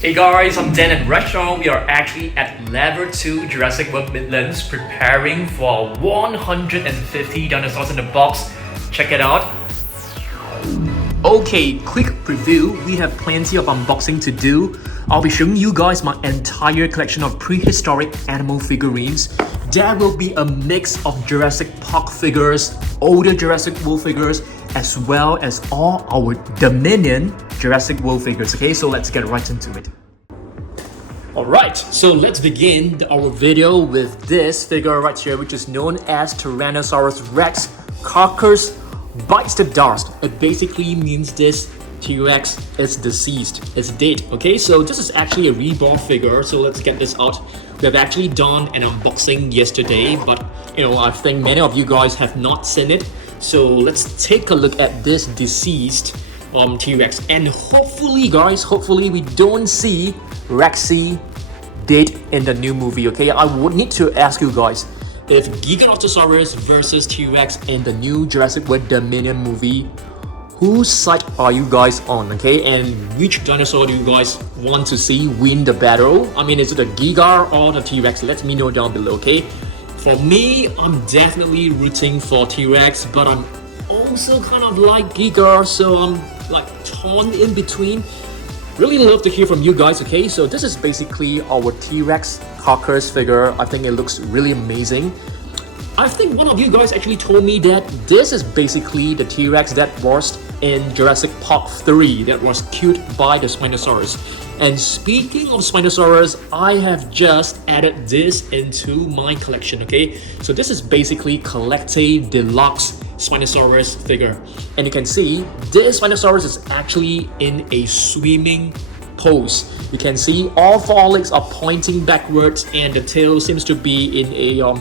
Hey guys, I'm Dan and Restaurant. We are actually at level 2 Jurassic World Midlands preparing for 150 dinosaurs in the box. Check it out. Okay, quick preview. We have plenty of unboxing to do. I'll be showing you guys my entire collection of prehistoric animal figurines. There will be a mix of Jurassic Park figures, older Jurassic World figures, as well as all our Dominion Jurassic World figures. Okay, so let's get right into it. Alright, so let's begin our video with this figure right here, which is known as Tyrannosaurus Rex. Carcass bites the dust. It basically means this T-Rex is deceased, it's dead. Okay, so this is actually a reborn figure, so let's get this out. We have actually done an unboxing yesterday, but I think many of you guys have not seen it. So let's take a look at this deceased T-Rex, and hopefully we don't see Rexy dead in the new movie. Okay, I would need to ask you guys, if Giganotosaurus versus T-Rex in the new Jurassic World Dominion movie, whose side are you guys on? Okay, and which dinosaur do you guys want to see win the battle? I mean, is it the Giga or the T-Rex? Let me know down below. Okay, for me, I'm definitely rooting for T-Rex, but I'm also kind of like Giga, so I'm like torn in between. Really love to hear from you guys. Okay, so this is basically our T-Rex carcass figure. I think it looks really amazing. I think one of you guys actually told me that this is basically the T-Rex that was in Jurassic Park 3 that was killed by the Spinosaurus. And speaking of Spinosaurus, I have just added this into my collection. Okay, so this is basically Collective Deluxe Spinosaurus figure, and you can see this Spinosaurus is actually in a swimming pose. You can see all four legs are pointing backwards and the tail seems to be in a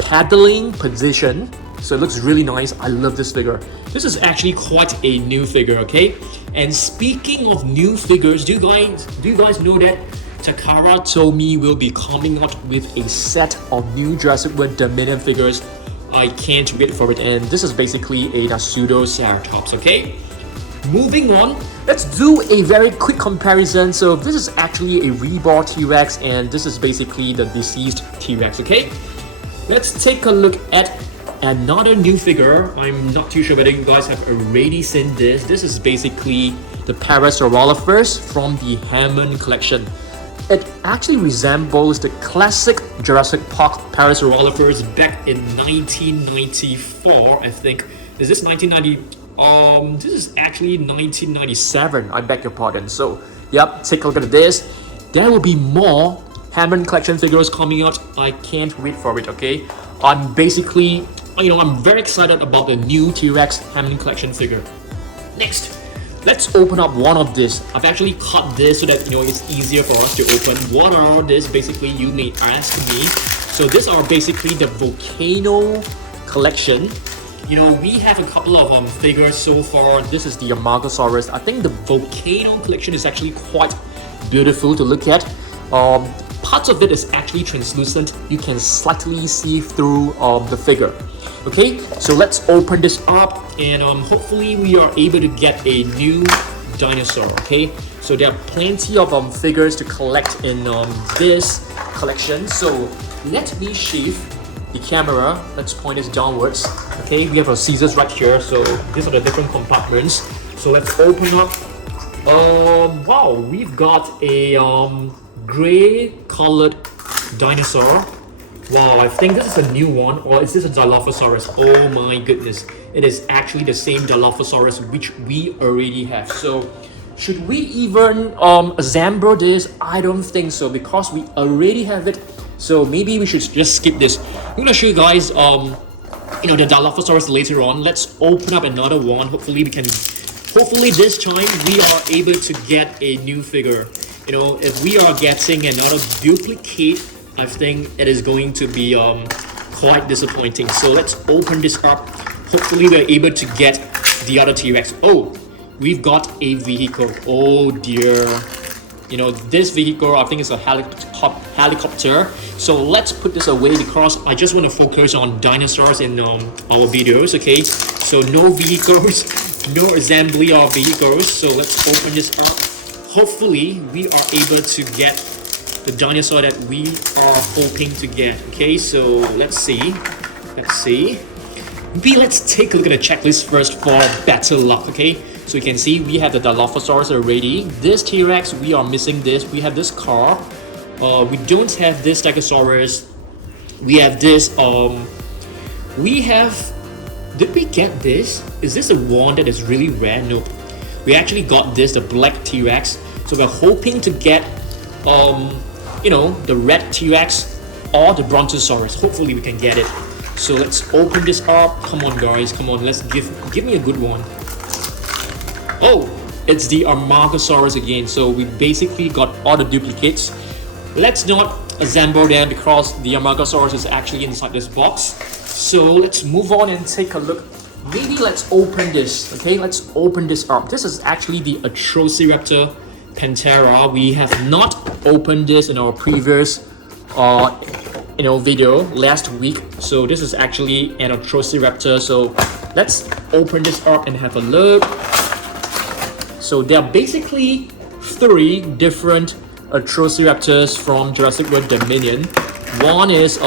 paddling position, so it looks really nice. I love this figure. This is actually quite a new figure. Okay, and speaking of new figures, do you guys know that Takara Tomy will be coming out with a set of new Jurassic World Dominion figures? I can't wait for it, and this is basically a pseudo-ceratops. Okay, moving on, let's do a very quick comparison. So this is actually a reborn T-Rex, and this is basically the deceased T-Rex. Okay, let's take a look at another new figure. I'm not too sure whether you guys have already seen this. This is basically the Pyroraptor from the Hammond collection. It actually resembles the classic Jurassic Park Pyroraptor back in 1994, I think. Is this 1990? This is actually 1997. I beg your pardon. So, yep, take a look at this. There will be more Hammond collection figures coming out. I can't wait for it. Okay, I'm basically, I'm very excited about the new T-Rex Hammond collection figure. Next, let's open up one of this. I've actually cut this so that it's easier for us to open. What are this? Basically, you may ask me. So these are basically the volcano collection. We have a couple of figures so far. This is the Allosaurus. I think the volcano collection is actually quite beautiful to look at. Parts of it is actually translucent. You can slightly see through the figure. Okay, so let's open this up, and hopefully we are able to get a new dinosaur. Okay, so there are plenty of figures to collect in this collection. So let me shift the camera. Let's point this downwards. Okay, we have our scissors right here. So these are the different compartments. So let's open up. Wow, we've got a gray colored dinosaur. Wow, I think this is a new one, or is this a Dilophosaurus? Oh my goodness, it is actually the same Dilophosaurus which we already have. So should we even assemble this? I don't think so, because we already have it. So maybe we should just skip this. I'm gonna show you guys the Dilophosaurus later on. Let's open up another one. Hopefully this time we are able to get a new figure. If we are getting another duplicate, I think it is going to be quite disappointing. So let's open this up. Hopefully we're able to get the other T-Rex. Oh, we've got a vehicle. Oh dear. This vehicle, I think it's a helicopter. So let's put this away, because I just want to focus on dinosaurs in our videos. Okay, so no vehicles, no assembly of vehicles. So let's open this up. hopefully we are able to get the dinosaur that we are hoping to get. Okay, so let's see. Let's take a look at the checklist first for better luck. Okay, so you can see we have the Dilophosaurus already. This T-Rex, we are missing this. We have this car. We don't have this Stegosaurus. We have this. Did we get this? Is this the one that is really rare? Nope. We actually got this, the black T-Rex. So we're hoping to get, the red T-Rex or the Brontosaurus. Hopefully we can get it. So let's open this up. Come on, guys. Come on. Let's give me a good one. Oh, it's the Amargasaurus again. So we basically got all the duplicates. Let's not assemble them because the Amargasaurus is actually inside this box. So let's move on and take a look. Maybe let's open this. Okay, let's open this up. This is actually the Atrociraptor Panthera. We have not opened this in our previous video last week. So this is actually an Atrociraptor. So let's open this up and have a look. So there are basically 3 different Atrociraptors from Jurassic World Dominion. One is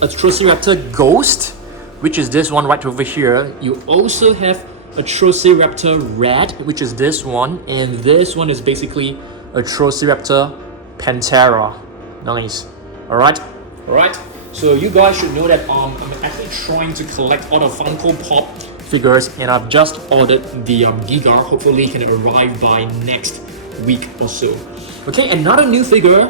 Atrociraptor Ghost, which is this one right over here. You also have Atrociraptor Red, which is this one, and this one is basically Atrociraptor Panthera. Nice. Alright. So you guys should know that I'm actually trying to collect all the Funko Pop figures, and I've just ordered the Giga. Hopefully it can arrive by next week or so. Okay, another new figure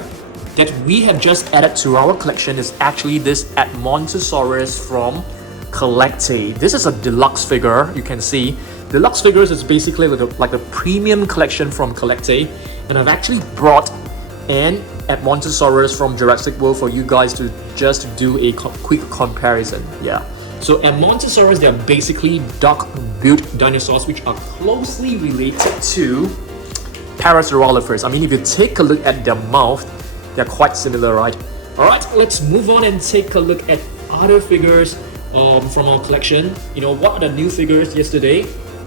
that we have just added to our collection is actually this Edmontosaurus from Collectate. This is a deluxe figure. You can see deluxe figures is basically like a premium collection from Collectate, and I've actually brought an Edmontosaurus from Jurassic World for you guys to just do a quick comparison. Yeah, so Edmontosaurus, they're basically duck-built dinosaurs which are closely related to Parasaurolophus. I mean, if you take a look at their mouth, they're quite similar, right? Alright, let's move on and take a look at other figures from our collection. What are the new figures yesterday?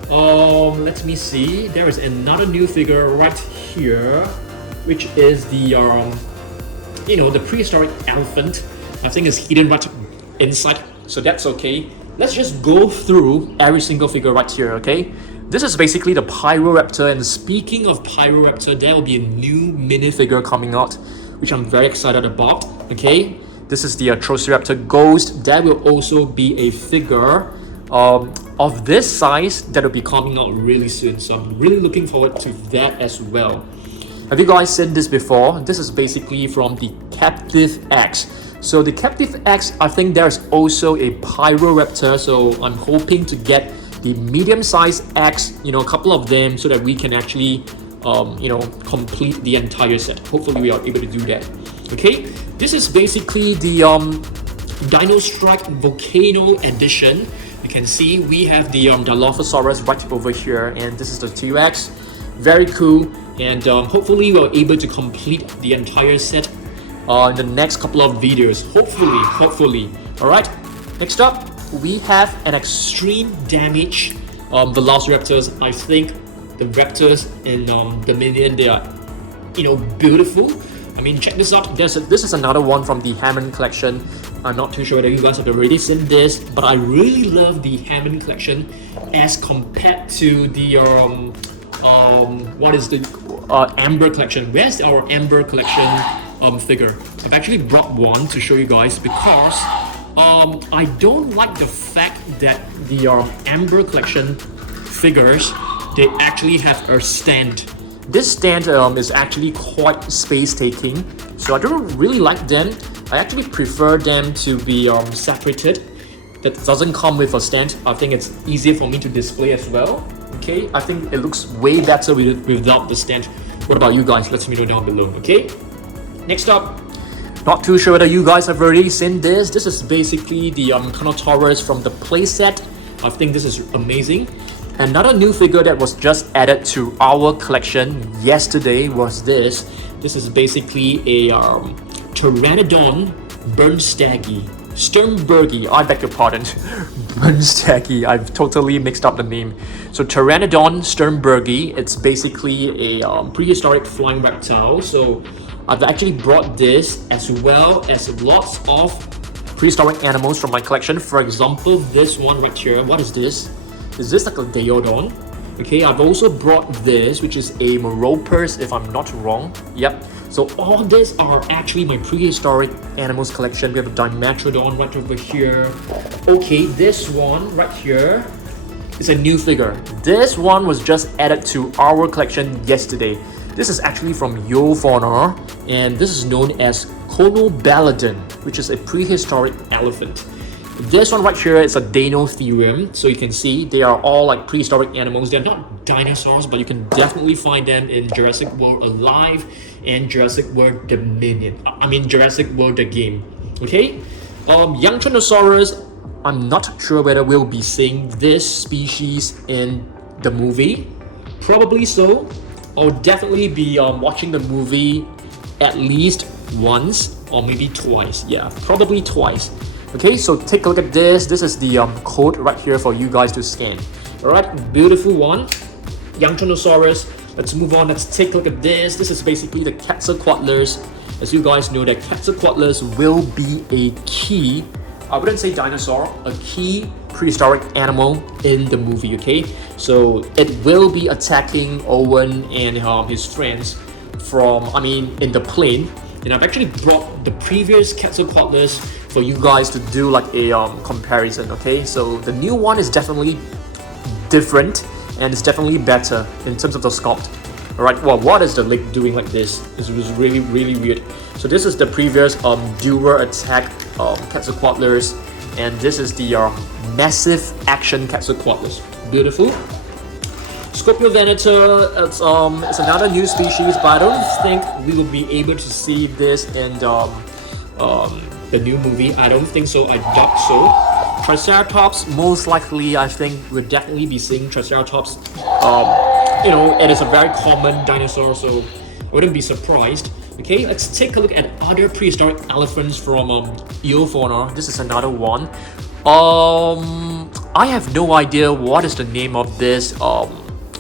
Let me see. There is another new figure right here, which is the the prehistoric elephant. I think it's hidden right inside, so that's okay. Let's just go through every single figure right here, okay? This is basically the Pyroraptor, and speaking of Pyroraptor, there will be a new minifigure coming out, which I'm very excited about, okay? This is the Atrociraptor Ghost. There will also be a figure of this size that will be coming out really soon, so I'm really looking forward to that as well. Have you guys seen this before? This is basically from the Captive X. So the Captive X, I think there's also a Pyroraptor, so I'm hoping to get the medium-sized X, a couple of them, so that we can actually complete the entire set. Hopefully we are able to do that. Okay, this is basically the Dino Strike Volcano Edition. You can see we have the Dilophosaurus right over here, and this is the T-Rex. Very cool, and hopefully we're able to complete the entire set in the next couple of videos. Hopefully. Alright, next up we have an extreme damage Velociraptors. I think the raptors in Dominion, they are beautiful. I mean, check this out. This is another one from the Hammond collection. I'm not too sure whether you guys have already seen this, but I really love the Hammond collection as compared to the Amber collection. Where's our Amber collection figure? I've actually brought one to show you guys because I don't like the fact that the Amber collection figures, they actually have a stand. This stand is actually quite space-taking, so I don't really like them. I actually prefer them to be separated. That doesn't come with a stand. I think it's easier for me to display as well. Okay, I think it looks way better without the stand. What about you guys? Let me know down below. Okay, next up, not too sure whether you guys have already seen this. This is basically the Giganotosaurus from the playset. I think this is amazing. Another new figure that was just added to our collection yesterday was this. This is basically a Pteranodon Burnstaggy. Sternbergi, I beg your pardon. Bernstaggy, I've totally mixed up the name. So Pteranodon sternbergi, it's basically a prehistoric flying reptile. So I've actually brought this as well as lots of prehistoric animals from my collection. For example, this one right here. What is this? Is this like a Diodon? Okay, I've also brought this, which is a Meropus, if I'm not wrong. Yep. So all these are actually my prehistoric animals collection. We have a Dimetrodon right over here. Okay, this one right here is a new figure. This one was just added to our collection yesterday. This is actually from Fauna, and this is known as Conobaladon, which is a prehistoric elephant. This one right here is a Dinotherium, so you can see they are all like prehistoric animals. They're not dinosaurs, but you can definitely find them in Jurassic World Alive and Jurassic World Dominion. Jurassic World the game. Okay, Young Tyrannosaurus. I'm not sure whether we'll be seeing this species in the movie. Probably so. I'll definitely be watching the movie at least once or maybe twice. Yeah, probably twice. Okay, so take a look at this. This is the code right here for you guys to scan. Alright, beautiful one. Young Tyrannosaurus. Let's move on. Let's take a look at this. This is basically the Quetzalcoatlus. As you guys know, that Quetzalcoatlus will be a key, I wouldn't say dinosaur, a key prehistoric animal in the movie, okay? So it will be attacking Owen and his friends in the plane. And I've actually brought the previous Quetzalcoatlus for you guys to do like a comparison, okay? So the new one is definitely different and it's definitely better in terms of the sculpt. Alright, well, what is the leg doing like this? This was really, really weird. So this is the previous dual attack Quetzalcoatlus, and this is the massive action Quetzalcoatlus. Beautiful. Scorpiovenator, it's another new species, but I don't think we will be able to see this in the new movie. I don't think so. I doubt so. Triceratops, most likely, I think we'll definitely be seeing Triceratops. It is a very common dinosaur, so I wouldn't be surprised. Okay, let's take a look at other prehistoric elephants from Fauna. This is another one. I have no idea what is the name of this. What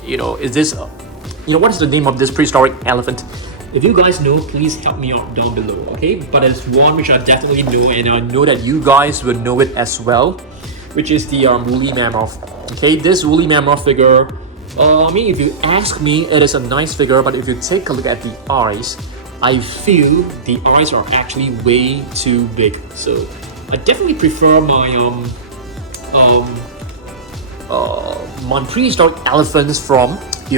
is the name of this prehistoric elephant? If you guys know, please help me out down below, okay? But it's one which I definitely know, and I know that you guys will know it as well, which is the woolly mammoth. Okay, this woolly mammoth figure, if you ask me, it is a nice figure, but if you take a look at the eyes, I feel the eyes are actually way too big. So I definitely prefer my my prehistoric elephants from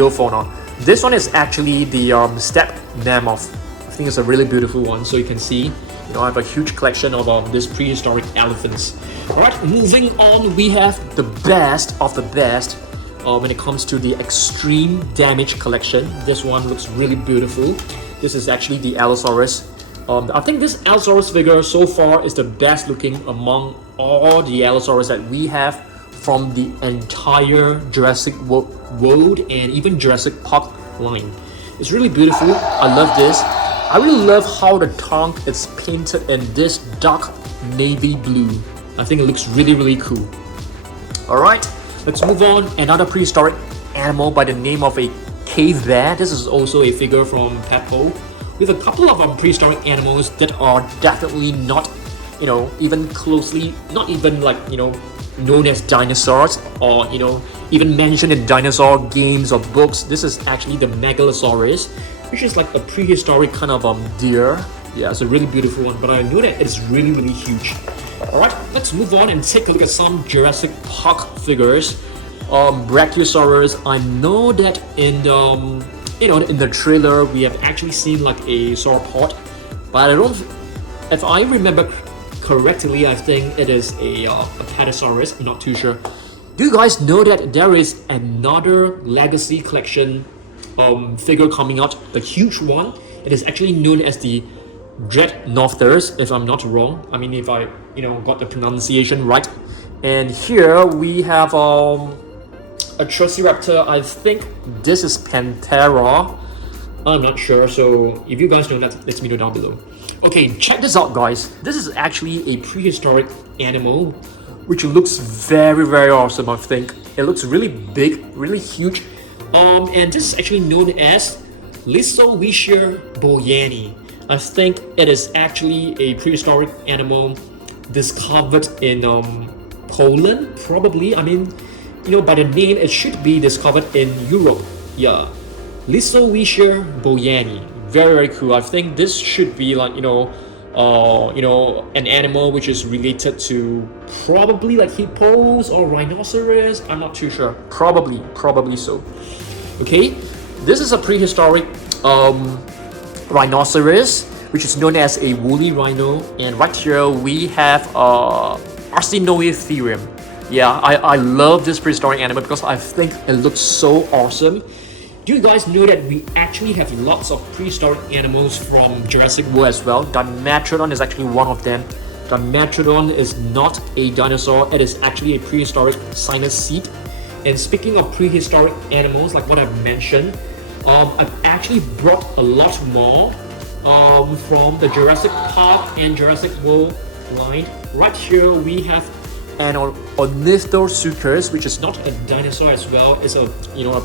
Fauna. This one is actually the steppe mammoth. I think it's a really beautiful one. So you can see, I have a huge collection of this prehistoric elephants. Alright, moving on, we have the best of the best when it comes to the extreme damage collection. This one looks really beautiful. This is actually the Allosaurus. I think this Allosaurus figure so far is the best looking among all the Allosaurus that we have from the entire Jurassic World and even Jurassic Park line. It's really beautiful. I love this. I really love how the tongue is painted in this dark navy blue. I think it looks really, really cool. Alright, let's move on. Another prehistoric animal by the name of a cave bear. This is also a figure from Peppo. We have a couple of prehistoric animals that are definitely not, even closely, not even known as dinosaurs or even mentioned in dinosaur games or books. This is actually the Megalosaurus, which is like a prehistoric kind of deer. Yeah, it's a really beautiful one, but I know that it's really, really huge. Alright, let's move on and take a look at some Jurassic Park figures. Brachiosaurus, I know that in the trailer we have actually seen like a sauropod, but if I remember correctly, I think it is a Apatosaurus. I'm not too sure. Do you guys know that there is another legacy collection figure coming out, the huge one? It is actually known as the Dreadnoughthers, if I'm not wrong. If I got the pronunciation right. And here we have Atrociraptor. I think this is Panthera. I'm not sure, so if you guys know that, let me know down below. Okay, check this out, guys. This is actually a prehistoric animal, which looks very, very awesome, I think. It looks really big, really huge. And this is actually known as Lysowicz boyani. I think it is actually a prehistoric animal discovered in Poland, probably. I mean, you know, by the name, it should be discovered in Europe. Yeah, Lysowicz boyani. Very, very cool. I think this should be like, an animal which is related to probably like hippos or rhinoceros. I'm not too sure. Probably so. Okay, this is a prehistoric rhinoceros, which is known as a woolly rhino. And right here we have Arsinoitherium. Yeah, I love this prehistoric animal because I think it looks so awesome. Do you guys know that we actually have lots of prehistoric animals from Jurassic World as well? Dimetrodon is actually one of them. Dimetrodon is not a dinosaur, it is actually a prehistoric synoscete. And speaking of prehistoric animals, like what I've mentioned, I've actually brought a lot more from the Jurassic Park and Jurassic World line. Right here we have an Ornithosuchus, which is not a dinosaur as well. It's a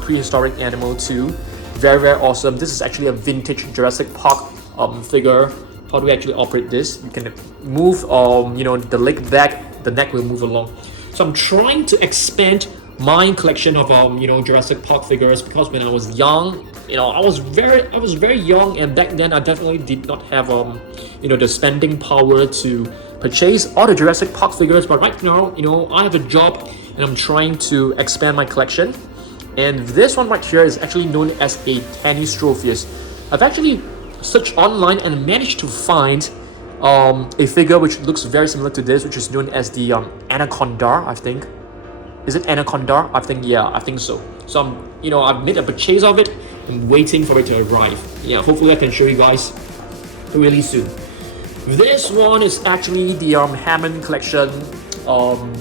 prehistoric animal too. Very, very awesome. This is actually a vintage Jurassic Park figure. How do we actually operate this? You can move the leg back, the neck will move along. So I'm trying to expand my collection of Jurassic Park figures, because when I was young, I was very young, and back then I definitely did not have the spending power to purchase all the Jurassic Park figures. But right now, I have a job and I'm trying to expand my collection. And this one right here is actually known as a Tanystropheus. I've actually searched online and managed to find a figure which looks very similar to this, which is known as the Anaconda, I think. Is it Anaconda? I think, yeah, I think so. So I've made a purchase of it. I'm waiting for it to arrive. Yeah, hopefully I can show you guys really soon. This one is actually the Hammond collection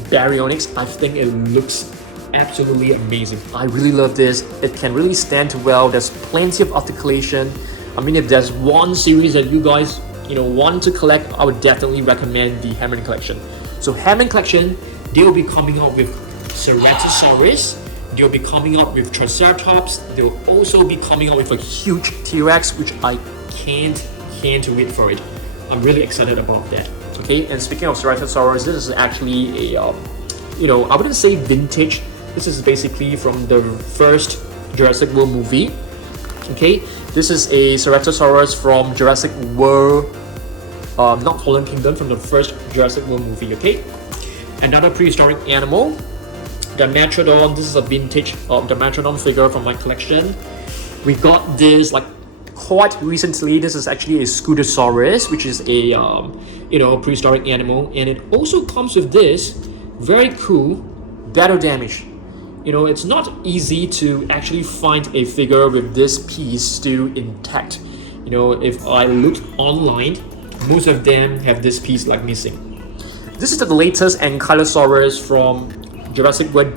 Baryonyx. I think it looks absolutely amazing. I really love this. It can really stand well. There's plenty of articulation. I mean, if there's one series that you guys want to collect, I would definitely recommend the Hammond collection. So Hammond collection, they will be coming out with Ceratosaurus. They'll be coming out with Triceratops. They'll also be coming out with a huge T-Rex, which I can't wait for it. I'm really excited about that. Okay, and speaking of Ceratosaurus, this is actually a, I wouldn't say vintage. This is basically from the first Jurassic World movie. Okay, this is a Ceratosaurus from Jurassic World, not Fallen Kingdom, from the first Jurassic World movie. Okay, another prehistoric animal, Dimetrodon. This is a vintage Dimetrodon figure from my collection. We got this like quite recently. This is actually a Scutosaurus, which is a prehistoric animal, and it also comes with this very cool battle damage. It's not easy to actually find a figure with this piece still intact. If I looked online, most of them have this piece like missing. This is the latest Ankylosaurus from Jurassic World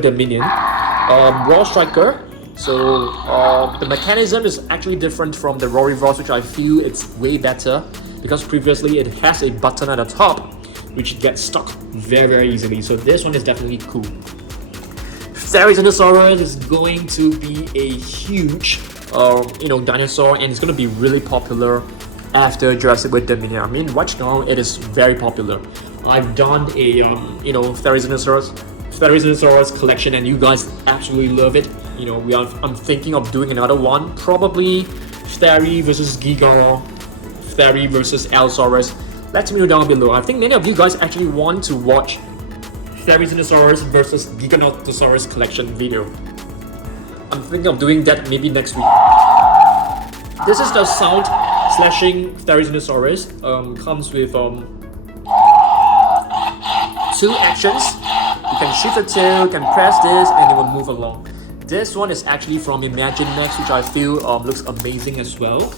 Dominion, Raw Striker. So the mechanism is actually different from the Rorivorus, which I feel it's way better, because previously it has a button at the top which gets stuck very, very easily. So this one is definitely cool. Therizinosaurus is going to be a huge dinosaur, and it's going to be really popular after Jurassic World Dominion. I mean, right now it is very popular. I've done a Therizinosaurus collection, and you guys absolutely love it. I'm thinking of doing another one, probably Theri versus Giga, Theri versus Allosaurus. Let me know down below. I think many of you guys actually want to watch Therizinosaurus versus Giganotosaurus collection video. I'm thinking of doing that maybe next week. This is the sound slashing Therizinosaurus. Comes with 2 actions. You can shift the tail, you can press this, and it will move along. This one is actually from Imagine Max, which I feel looks amazing as well.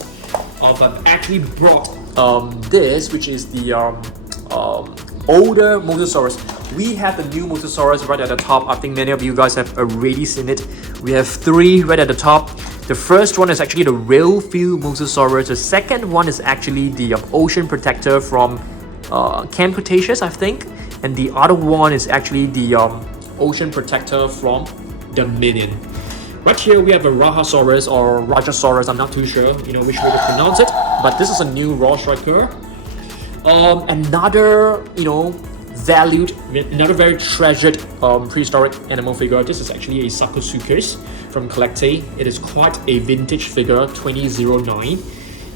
I've actually brought this, which is the older Mosasaurus. We have the new Mosasaurus right at the top. I think many of you guys have already seen it. We have 3 right at the top. The first one is actually the real field mosasaurus. The second one is actually the ocean protector from Camp Cretaceous, I think. And the other one is actually the ocean protector from Dominion. Right here we have a Rajasaurus or Rajasaurus, I'm not too sure, which way to pronounce it. But this is a new raw striker. Another, valued, another very treasured prehistoric animal figure. This is actually a Ceratosaurus from Collecte. It is quite a vintage figure, 2009.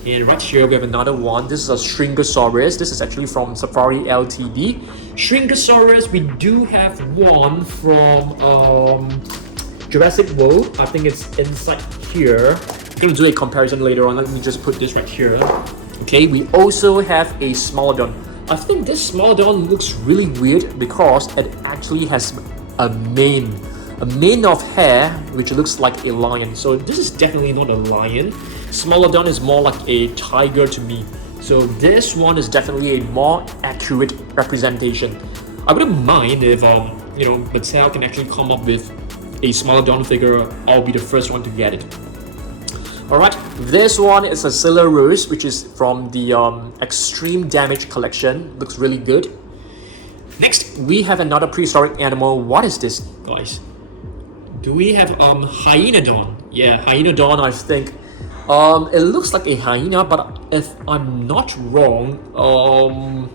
And right here we have another one. This is a Shringosaurus. This is actually from Safari Ltd. Shringosaurus, we do have one from Jurassic World. I think it's inside here. I'm gonna do a comparison later on. Let me just put this right here. Okay, we also have a Smilodon. I think this Smilodon looks really weird because it actually has a mane of hair which looks like a lion. So this is definitely not a lion. Smilodon is more like a tiger to me. So this one is definitely a more accurate representation. I wouldn't mind if Mattel can actually come up with a Smilodon figure. I'll be the first one to get it. Alright, this one is a Silarus, which is from the Extreme Damage collection. Looks really good. Next, we have another prehistoric animal. What is this, guys? Do we have Hyenodon? Yeah, Hyenodon, I think. It looks like a hyena, but if I'm not wrong,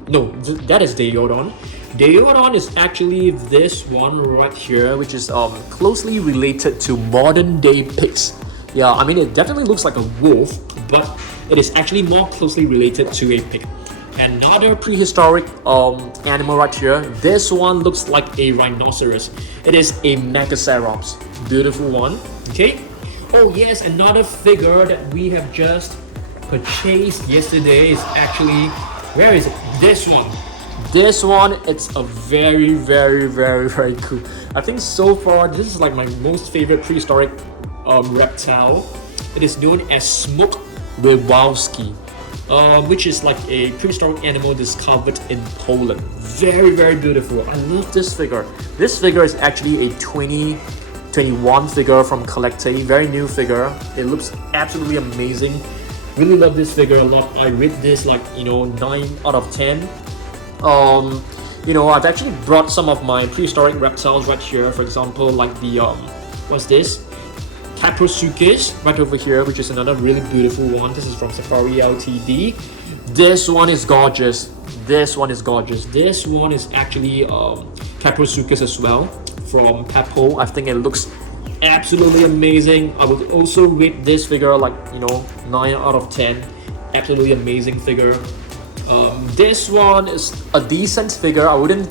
no, that is Daeodon. Daeodon is actually this one right here, which is closely related to modern day pigs. Yeah, I mean, it definitely looks like a wolf, but it is actually more closely related to a pig. Another prehistoric animal right here. This one looks like a rhinoceros. It is a Megacerops. Beautiful one. Okay. Oh yes, another figure that we have just purchased yesterday is actually, where is it? This one. This one, it's a very, very, very, very cool. I think so far, this is like my most favorite prehistoric reptile. It is known as Smok Wywowski, which is like a prehistoric animal discovered in Poland. Very, very beautiful. I love this figure. This figure is actually a 2021 figure from Collecte. Very new figure. It looks absolutely amazing. Really love this figure a lot. I rate this like 9 out of 10. I've actually brought some of my prehistoric reptiles right here. For example, like the what's this? Atrociraptor right over here, which is another really beautiful one. This is from Safari Ltd. This one is gorgeous. This one is gorgeous. This one is actually Atrociraptor as well from Peppo. I think it looks absolutely amazing. I would also rate this figure like 9 out of 10. Absolutely amazing figure. This one is a decent figure. I wouldn't.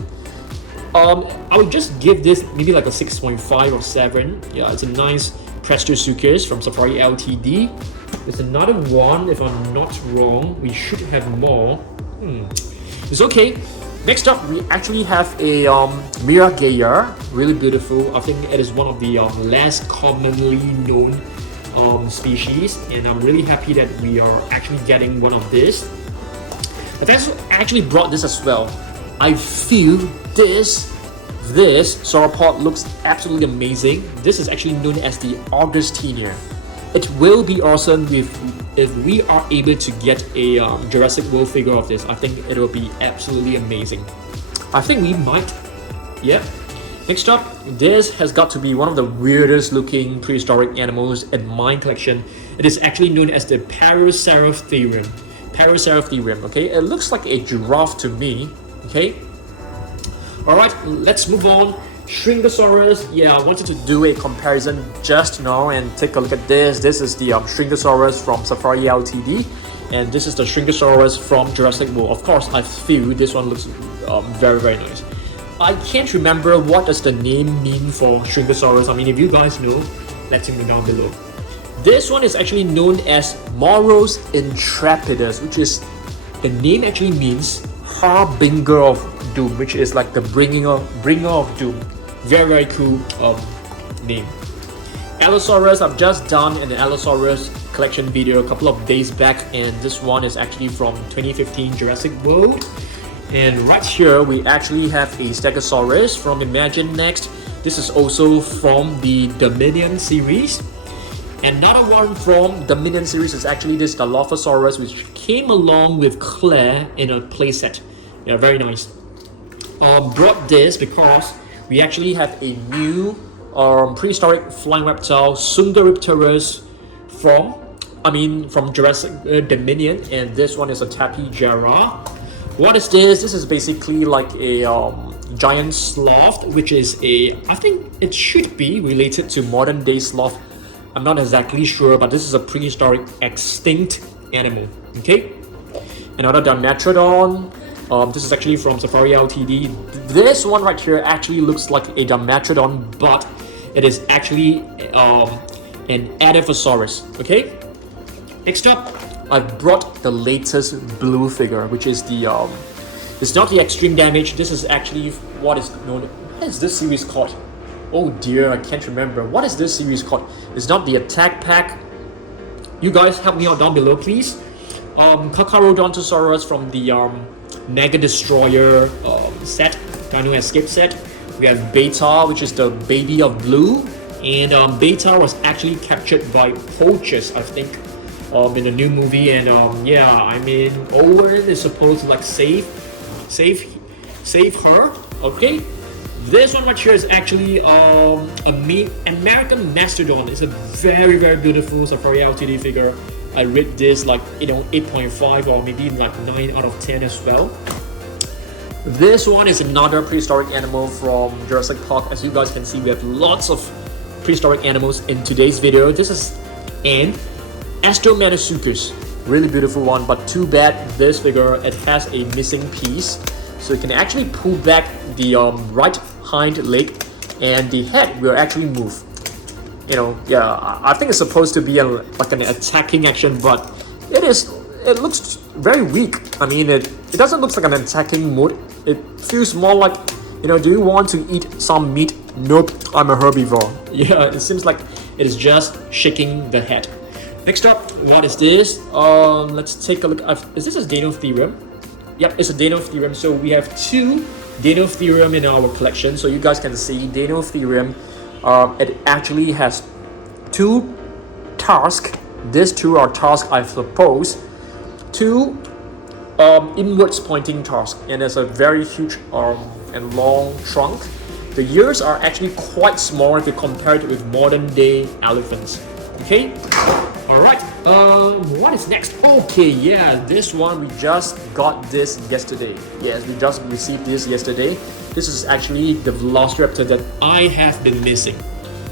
I would just give this maybe like a 6.5 or 7. Yeah, it's a nice Prestosuchus from Safari Ltd. There's another one, if I'm not wrong. We should have more. It's okay. Next up, we actually have a Miragayer. Really beautiful. I think it is one of the less commonly known species, and I'm really happy that we are actually getting one of this. I've actually brought this as well. I feel this sauropod looks absolutely amazing. This is actually known as the Augustiner. It will be awesome if we are able to get a Jurassic World figure of this. I think it will be absolutely amazing. I think we might. Yep. Next up, this has got to be one of the weirdest looking prehistoric animals in my collection. It is actually known as the Pyroraptor. Okay, it looks like a giraffe to me. Okay. Alright, let's move on. Shringosaurus. Yeah, I wanted to do a comparison just now and take a look at this. This is the Shringosaurus from Safari Ltd. And this is the Shringosaurus from Jurassic World. Of course, I feel this one looks very, very nice. I can't remember what does the name mean for Shringosaurus. I mean, if you guys know, let me know down below. This one is actually known as Moros Intrepidus, which is, the name actually means Harbinger of Doom, which is like the bringer of doom. Very, very cool name. Allosaurus, I've just done an Allosaurus collection video a couple of days back, and this one is actually from 2015 Jurassic World. And right here we actually have a Stegosaurus from Imagine Next. This is also from the Dominion series. Another one from the Minion series is actually this Allosaurus, which came along with Claire in a playset. Yeah, very nice. Brought this because we actually have a new prehistoric flying reptile, Sungaripterus, from Jurassic Dominion, and this one is a Tapijara. What is this? This is basically like a giant sloth, which is I think it should be related to modern day sloth. I'm not exactly sure, but this is a prehistoric extinct animal. Okay, another Dimetrodon. This is actually from Safari Ltd. This one right here actually looks like a Dimetrodon, but it is actually an Edaphosaurus. Okay. Next up, I brought the latest blue figure, which is it's not the extreme damage. This is actually what is this series called? Oh dear, I can't remember. What is this series called? It's not the attack pack. You guys help me out down below, please. Giganotosaurus from the Mega Destroyer set, Dino Escape set. We have Beta, which is the baby of blue, and Beta was actually captured by poachers, I think, in the new movie, and Owen is supposed to like save her. Okay, this one right here is actually American Mastodon. It's a very beautiful Safari Ltd figure. I rate this like 8.5 or maybe like 9 out of 10 as well. This one is another prehistoric animal from Jurassic Park. As you guys can see, we have lots of prehistoric animals in today's video. This is an Astromanosuchus, really beautiful one, but too bad this figure, it has a missing piece, so you can actually pull back the right hind leg, and the head will actually move. I think it's supposed to be like an attacking action, but it looks very weak. I mean, it doesn't look like an attacking mode. It feels more like, do you want to eat some meat? Nope, I'm a herbivore. Yeah, it seems like it is just shaking the head. Next up, what is this? Let's take a look. Is this a Dinotherium? Yep, it's a Dinotherium. So we have 2 Dinotherium in our collection. So you guys can see Dinotherium. It actually has 2 tusks. These 2 are tusks, I suppose. 2 inwards pointing tusks, and there's a very huge and long trunk. The ears are actually quite small if you compare it with modern day elephants. Okay. Alright, what is next? Okay, yeah, this one, we just got this yesterday. Yes, we just received this yesterday. This is actually the Velociraptor that I have been missing.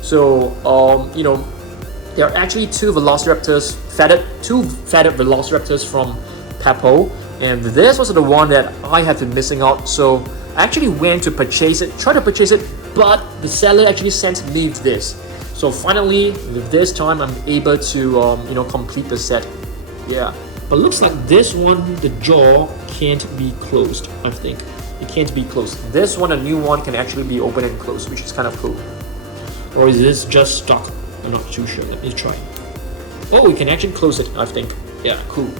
So, there are actually 2 Velociraptors, two feathered Velociraptors from Peppo, and this was the one that I have been missing out. So, I actually went to tried to purchase it, but the seller actually sent me this. So finally, with this time, I'm able to complete the set. Yeah, but looks like this one, the jaw can't be closed. I think it can't be closed. This one, a new one, can actually be open and closed, which is kind of cool. Or is this just stuck? I'm not too sure. Let me try. Oh, we can actually close it, I think. Yeah, cool.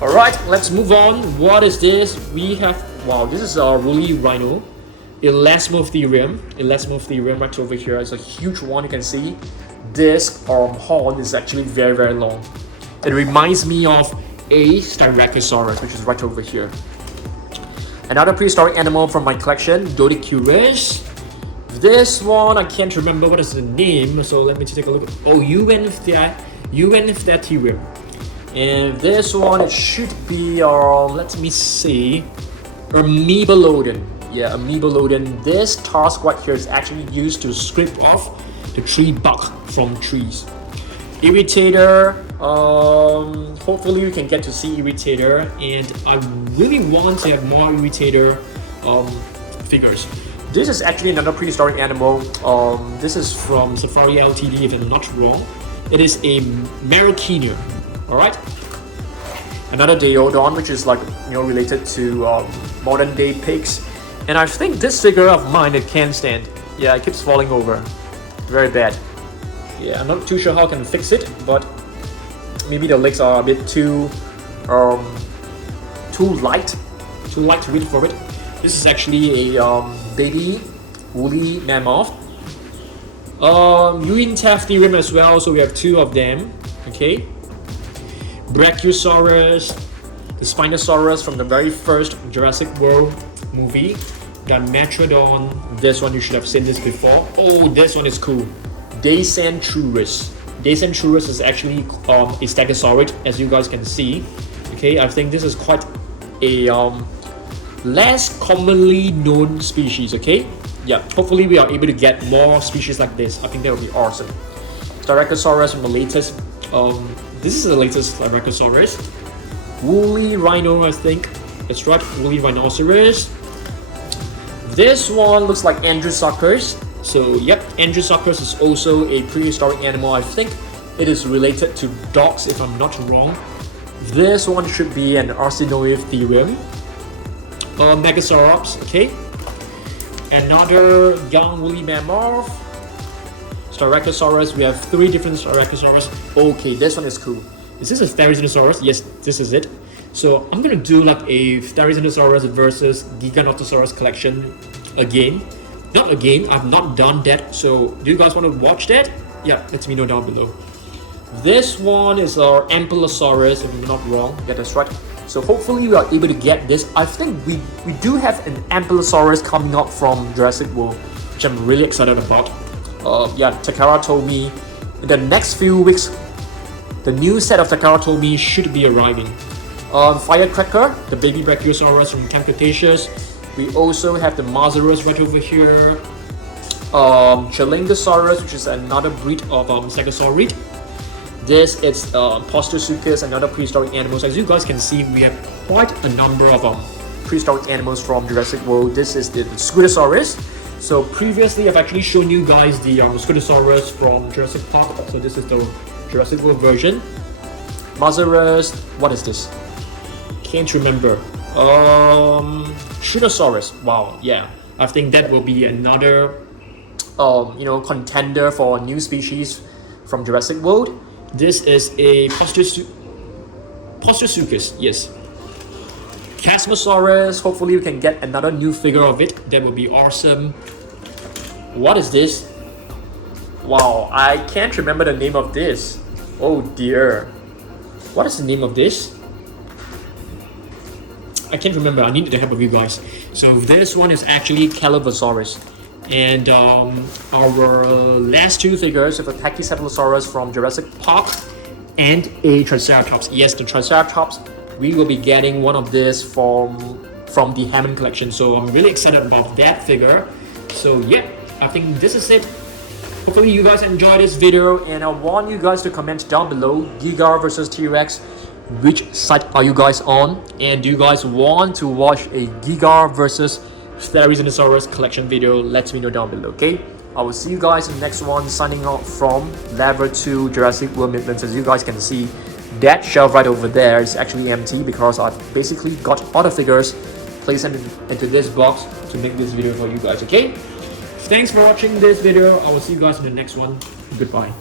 All right, let's move on. What is this? We have, wow, this is a woolly rhino. Elasmotherium right over here. It's a huge one. You can see this horn is actually very long. It reminds me of a Styracosaurus, which is right over here. Another prehistoric animal from my collection, Doedicurus. This one, I can't remember what is the name, so let me take a look. Oh, Uinflatherium. And this one, it should be, let me see, Amoebolodon. Yeah, Amoebolodon. This tusk right here is actually used to scrape off the tree bark from trees. Irritator. Hopefully we can get to see Irritator, and I really want to have more Irritator figures. This is actually another prehistoric animal. This is from Safari Ltd, if I'm not wrong. It is a Marroquinium. Alright. Another Diodon, which is like related to modern day pigs. And I think this figure of mine, it can't stand. Yeah, it keeps falling over. Very bad. Yeah, I'm not too sure how I can fix it, but maybe the legs are a bit too light to reach for it. This is actually a baby woolly mammoth. Therizinosaurus as well, so we have 2 of them. Okay. Brachiosaurus, the Spinosaurus from the very first Jurassic World movie. The Metrodon, this one you should have seen this before. Oh, this one is cool. Dinosaurus. Dinosaurus is actually a stegosaurid, as you guys can see. Okay, I think this is quite a less commonly known species. Okay, yeah, hopefully we are able to get more species like this. I think that would be awesome. Styracosaurus from the latest. This is the latest Styracosaurus. Woolly rhino, I think. That's right, woolly rhinoceros. This one looks like Androsaurus. So yep, Androsaurus is also a prehistoric animal. I think it is related to dogs, if I'm not wrong. This one should be an Arsinoitherium. Megasaurops, okay. Another young woolly mammoth. Styracosaurus, we have 3 different Styracosaurus. Okay, this one is cool. Is this a Therizinosaurus? Yes, this is it. So I'm gonna do like a Therizinosaurus versus Giganotosaurus collection again. Not again, I've not done that. So do you guys want to watch that? Yeah, let me know down below. This one is our Allosaurus, if I'm not wrong. Yeah, that's right. So hopefully we are able to get this. I think we do have an Allosaurus coming up from Jurassic World, which I'm really excited about. Yeah, Takara told me in the next few weeks, the new set of Takara told me should be arriving. Firecracker, the baby Brachiosaurus from Camp Cretaceous. We also have the Masaurus right over here. Challengosaurus, which is another breed of Stegosaurid. This is Postosuchus, another prehistoric animal. So as you guys can see, we have quite a number of prehistoric animals from Jurassic World. This is the Scutosaurus. So previously, I've actually shown you guys the Scutosaurus from Jurassic Park. So this is the Jurassic World version. Masaurus, what is this? Can't remember. Shootosaurus. Wow, yeah. I think that will be another, contender for a new species from Jurassic World. This is a Postosuchus, yes. Chasmosaurus. Hopefully we can get another new figure of it. That would be awesome. What is this? Wow, I can't remember the name of this. Oh dear. What is the name of this? I can't remember. I need the help of you guys. So this one is actually Calovosaurus. And our last 2 figures of a Pachycephalosaurus from Jurassic Park and a Triceratops. Yes, the Triceratops. We will be getting one of this from the Hammond collection. So I'm really excited about that figure. So yeah, I think this is it. Hopefully you guys enjoyed this video, and I want you guys to comment down below, Giga versus T-Rex. Which side are you guys on? And do you guys want to watch a Giga versus Therizinosaurus collection video? Let me know down below, okay? I will see you guys in the next one, signing off from Level 2 Jurassic World Midlands. As you guys can see, that shelf right over there is actually empty because I've basically got all the figures placed into this box to make this video for you guys, okay? Thanks for watching this video. I will see you guys in the next one. Goodbye.